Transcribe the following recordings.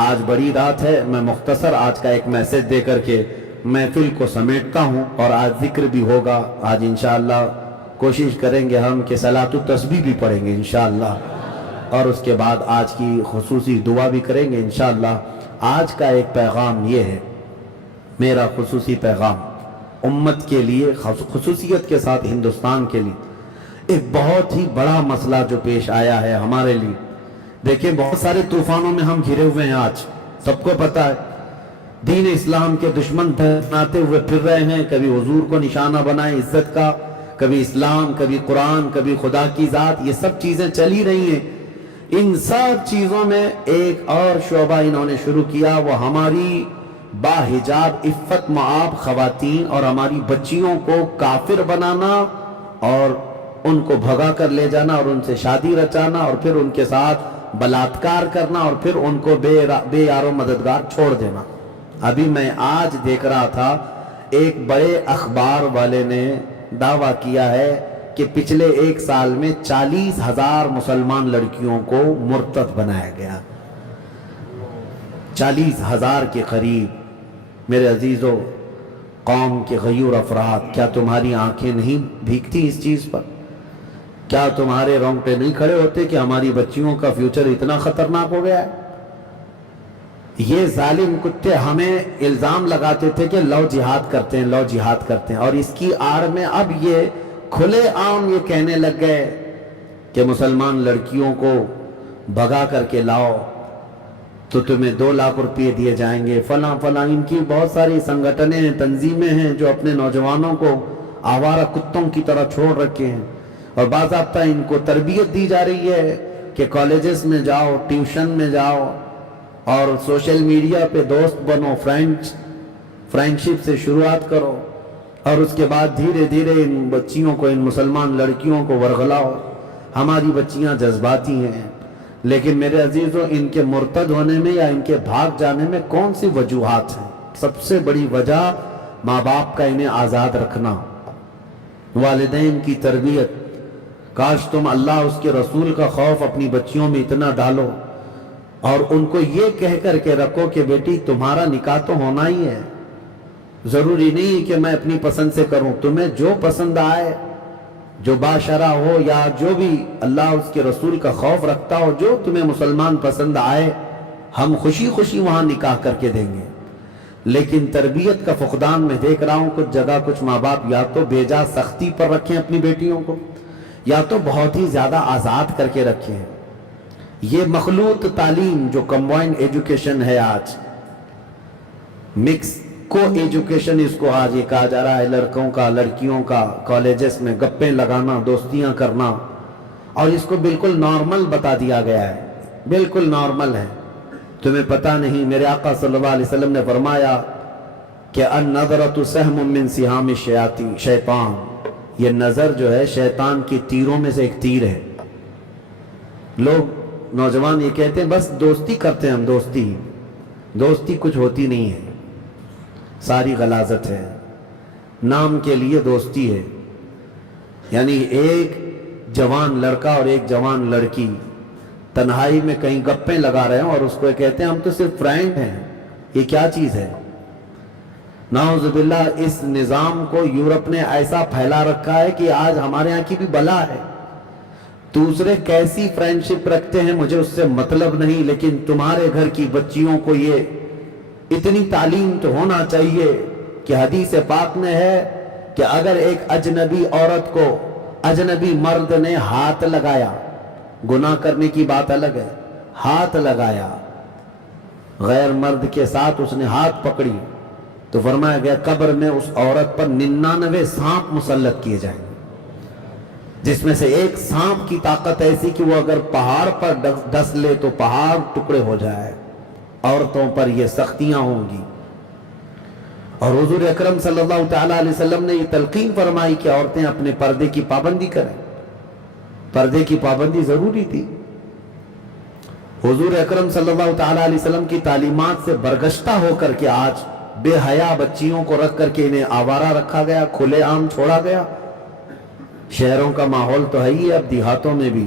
آج بڑی رات ہے، میں مختصر آج کا ایک میسج دے کر کے محفل کو سمیٹتا ہوں، اور آج ذکر بھی ہوگا۔ آج انشاءاللہ کوشش کریں گے ہم کہ صلاۃ التسبیح بھی پڑھیں گے انشاءاللہ، اور اس کے بعد آج کی خصوصی دعا بھی کریں گے انشاءاللہ۔ آج کا ایک پیغام یہ ہے، میرا خصوصی پیغام امت کے لیے، خصوصیت کے ساتھ ہندوستان کے لیے ایک بہت ہی بڑا مسئلہ جو پیش آیا ہے ہمارے لیے۔ دیکھیں بہت سارے طوفانوں میں ہم گھرے ہوئے ہیں، آج سب کو پتہ ہے دین اسلام کے دشمن بناتے ہوئے پھر رہے ہیں، کبھی حضور کو نشانہ بنائے عزت کا، کبھی اسلام، کبھی قرآن، کبھی خدا کی ذات، یہ سب چیزیں چلی رہی ہیں۔ ان سب چیزوں میں ایک اور شعبہ انہوں نے شروع کیا، وہ ہماری باحجاب عفت معاب خواتین اور ہماری بچیوں کو کافر بنانا اور ان کو بھگا کر لے جانا اور ان سے شادی رچانا اور پھر ان کے ساتھ بلاತ್کار کرنا اور پھر ان کو بے یار و مددگار چھوڑ دینا۔ ابھی میں آج دیکھ رہا تھا، ایک بڑے اخبار والے نے دعویٰ کیا ہے کہ پچھلے ایک سال میں 40,000 مسلمان لڑکیوں کو مرتد بنایا گیا، 40,000 کے قریب۔ میرے عزیزو، قوم کے غیور افراد، کیا تمہاری آنکھیں نہیں بھیگتی اس چیز پر؟ کیا تمہارے رونگٹے نہیں کھڑے ہوتے کہ ہماری بچیوں کا فیوچر اتنا خطرناک ہو گیا ہے؟ یہ ظالم کتے ہمیں الزام لگاتے تھے کہ لو جہاد کرتے ہیں، لو جہاد کرتے ہیں، اور اس کی آڑ میں اب یہ کھلے عام یہ کہنے لگ گئے کہ مسلمان لڑکیوں کو بھگا کر کے لاؤ تو تمہیں 2 لاکھ روپے دیے جائیں گے، فلاں فلاں۔ ان کی بہت ساری سنگٹنیں ہیں، تنظیمیں ہیں جو اپنے نوجوانوں کو آوارہ کتوں کی طرح چھوڑ رکھے ہیں، اور باضابطہ ان کو تربیت دی جا رہی ہے کہ کالجز میں جاؤ، ٹیوشن میں جاؤ اور سوشل میڈیا پہ دوست بنو، فرینڈشپ سے شروعات کرو، اور اس کے بعد دھیرے دھیرے ان بچیوں کو، ان مسلمان لڑکیوں کو ورغلاؤ۔ ہماری بچیاں جذباتی ہیں، لیکن میرے عزیزوں، ان کے مرتد ہونے میں یا ان کے بھاگ جانے میں کون سی وجوہات ہیں؟ سب سے بڑی وجہ ماں باپ کا انہیں آزاد رکھنا، والدین کی تربیت۔ کاش تم اللہ اس کے رسول کا خوف اپنی بچیوں میں اتنا ڈالو اور ان کو یہ کہہ کر کے رکھو کہ بیٹی تمہارا نکاح تو ہونا ہی ہے، ضروری نہیں کہ میں اپنی پسند سے کروں، تمہیں جو پسند آئے، جو باشرہ ہو یا جو بھی اللہ اس کے رسول کا خوف رکھتا ہو، جو تمہیں مسلمان پسند آئے، ہم خوشی خوشی وہاں نکاح کر کے دیں گے۔ لیکن تربیت کا فقدان میں دیکھ رہا ہوں، کچھ جگہ کچھ ماں باپ یا تو بے جا سختی پر رکھیں اپنی بیٹیوں کو، یا تو بہت ہی زیادہ آزاد کر کے رکھیں۔ یہ مخلوط تعلیم جو کمبائنڈ ایجوکیشن ہے، آج مکس کو ایجوکیشن اس کو آج یہ کہا جا رہا ہے، لڑکوں کا لڑکیوں کا کالجز میں گپیں لگانا، دوستیاں کرنا، اور اس کو بالکل نارمل بتا دیا گیا ہے، بالکل نارمل ہے۔ تمہیں پتہ نہیں، میرے آقا صلی اللہ علیہ وسلم نے فرمایا کہ النظرۃ سہم من سہام الشیطان، یہ نظر جو ہے شیطان کی تیروں میں سے ایک تیر ہے۔ لوگ نوجوان یہ کہتے ہیں بس دوستی کرتے ہیں ہم، دوستی کچھ ہوتی نہیں ہے، ساری غلاظت ہے، نام کے لیے دوستی ہے۔ یعنی ایک جوان لڑکا اور ایک جوان لڑکی تنہائی میں کہیں گپیں لگا رہے ہیں اور اس کو کہتے ہیں ہم تو صرف فرینڈ ہیں، یہ کیا چیز ہے؟ نعوذ باللہ، اس نظام کو یورپ نے ایسا پھیلا رکھا ہے کہ آج ہمارے یہاں کی بھی بلا ہے۔ دوسرے کیسی فرینڈشپ رکھتے ہیں مجھے اس سے مطلب نہیں، لیکن تمہارے گھر کی بچیوں کو یہ اتنی تعلیم تو ہونا چاہیے کہ حدیث پاک میں ہے کہ اگر ایک اجنبی عورت کو اجنبی مرد نے ہاتھ لگایا، گناہ کرنے کی بات الگ ہے، ہاتھ لگایا، غیر مرد کے ساتھ اس نے ہاتھ پکڑی، تو فرمایا گیا قبر میں اس عورت پر 99 سانپ مسلط کیے جائیں گے، جس میں سے ایک سانپ کی طاقت ایسی کہ وہ اگر پہاڑ پر ڈس لے تو پہاڑ ٹکڑے ہو جائے۔ عورتوں پر یہ سختیاں ہوں گی، اور حضور اکرم صلی اللہ تعالیٰ علیہ وسلم نے یہ تلقین فرمائی کہ عورتیں اپنے پردے کی پابندی کریں، پردے کی پابندی ضروری تھی۔ حضور اکرم صلی اللہ تعالیٰ علیہ وسلم کی تعلیمات سے برگشتہ ہو کر کے آج بے حیا بچیوں کو رکھ کر کے انہیں آوارہ رکھا گیا، کھلے عام چھوڑا گیا۔ شہروں کا ماحول تو ہے ہی، اب دیہاتوں میں بھی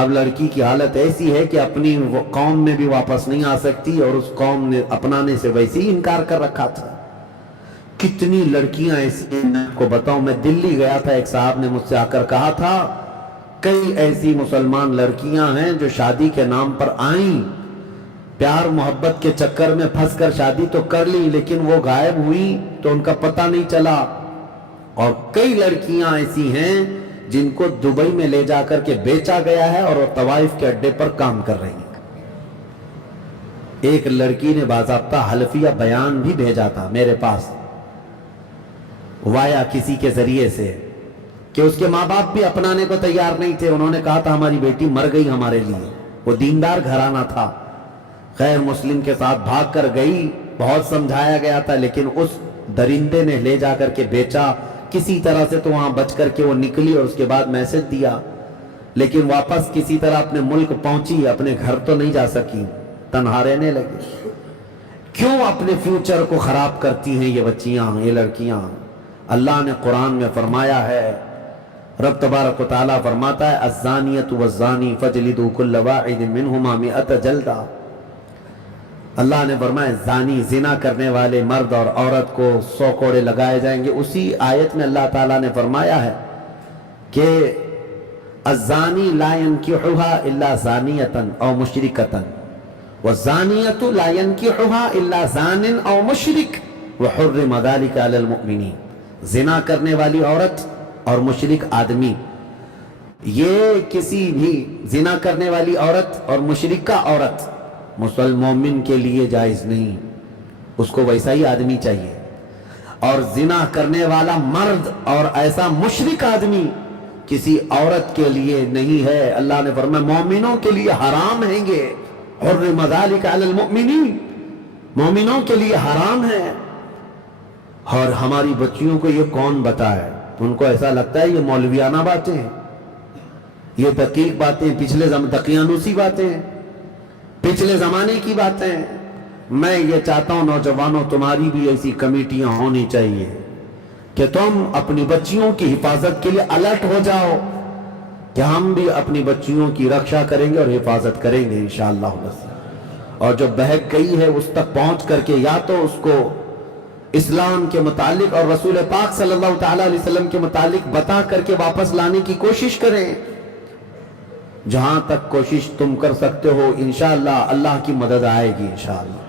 اب لڑکی کی حالت ایسی ہے کہ اپنی قوم میں بھی واپس نہیں آ سکتی اور اس قوم نے اپنانے سے ویسے ہی انکار کر رکھا تھا۔ کتنی لڑکیاں ایسی ہیں، میں آپ کو بتاؤں، میں دلی گیا تھا، ایک صاحب نے مجھ سے آ کر کہا تھا کئی ایسی مسلمان لڑکیاں ہیں جو شادی کے نام پر آئیں، پیار محبت کے چکر میں پھنس کر شادی تو کر لی لیکن وہ غائب ہوئی تو ان کا پتہ نہیں چلا، اور کئی لڑکیاں ایسی ہیں جن کو دبئی میں لے جا کر کے بیچا گیا ہے اور وہ طوائف کے اڈے پر کام کر رہی ہیں۔ ایک لڑکی نے باضابطہ حلفیہ بیان بھی بھیجا تھا میرے پاس وایا کسی کے ذریعے سے کہ اس کے ماں باپ بھی اپنانے کو تیار نہیں تھے، انہوں نے کہا تھا ہماری بیٹی مر گئی ہمارے لیے۔ وہ دیندار گھرانہ تھا، غیر مسلم کے ساتھ بھاگ کر گئی، بہت سمجھایا گیا تھا لیکن اس درندے نے لے جا کر کے بیچا، کسی طرح سے تو وہاں بچ کر کے وہ نکلی اور اس کے بعد میسج دیا، لیکن واپس کسی طرح اپنے ملک پہنچی، اپنے گھر تو نہیں جا سکی، تنہا رہنے لگی۔ کیوں اپنے فیوچر کو خراب کرتی ہیں یہ بچیاں، یہ لڑکیاں؟ اللہ نے قرآن میں فرمایا ہے، رب تبارک و تعالیٰ فرماتا ہے الزانیۃ والزانی فجلدوا کل واحد منہما 100 جلدہ۔ اللہ نے فرمایا زانی، زنا کرنے والے مرد اور عورت کو 100 کوڑے لگائے جائیں گے۔ اسی آیت میں اللہ تعالیٰ نے فرمایا ہے کہ الزانی لا ينکحها الا زانیۃ او مشرکۃ والزانیۃ لا ينکحها الا زان او مشرک وحرم ذلک علی المؤمنین۔ زنا کرنے والی عورت اور مشرک آدمی، یہ کسی بھی زنا کرنے والی عورت اور مشرکہ عورت مومن کے لیے جائز نہیں، اس کو ویسا ہی آدمی چاہیے۔ اور زنا کرنے والا مرد اور ایسا مشرک آدمی کسی عورت کے لیے نہیں ہے۔ اللہ نے فرمایا مومنوں کے لیے حرام ہیں گے، حرم ذلک علی المؤمنین، مومنوں کے لیے حرام ہے۔ اور ہماری بچیوں کو یہ کون بتائے؟ ان کو ایسا لگتا ہے یہ مولویانہ باتیں ہیں، یہ دقیق باتیں، دقیانوسی باتیں ہیں، پچھلے زمانے کی باتیں ہیں۔ میں یہ چاہتا ہوں نوجوانوں، تمہاری بھی ایسی کمیٹیاں ہونی چاہیے کہ تم اپنی بچیوں کی حفاظت کے لیے الرٹ ہو جاؤ کہ ہم بھی اپنی بچیوں کی رکشا کریں گے اور حفاظت کریں گے انشاءاللہ۔ اور جو بہک گئی ہے اس تک پہنچ کر کے یا تو اس کو اسلام کے متعلق اور رسول پاک صلی اللہ تعالیٰ علیہ وسلم کے متعلق بتا کر کے واپس لانے کی کوشش کریں۔ جہاں تک کوشش تم کر سکتے ہو انشاءاللہ اللہ کی مدد آئے گی انشاءاللہ۔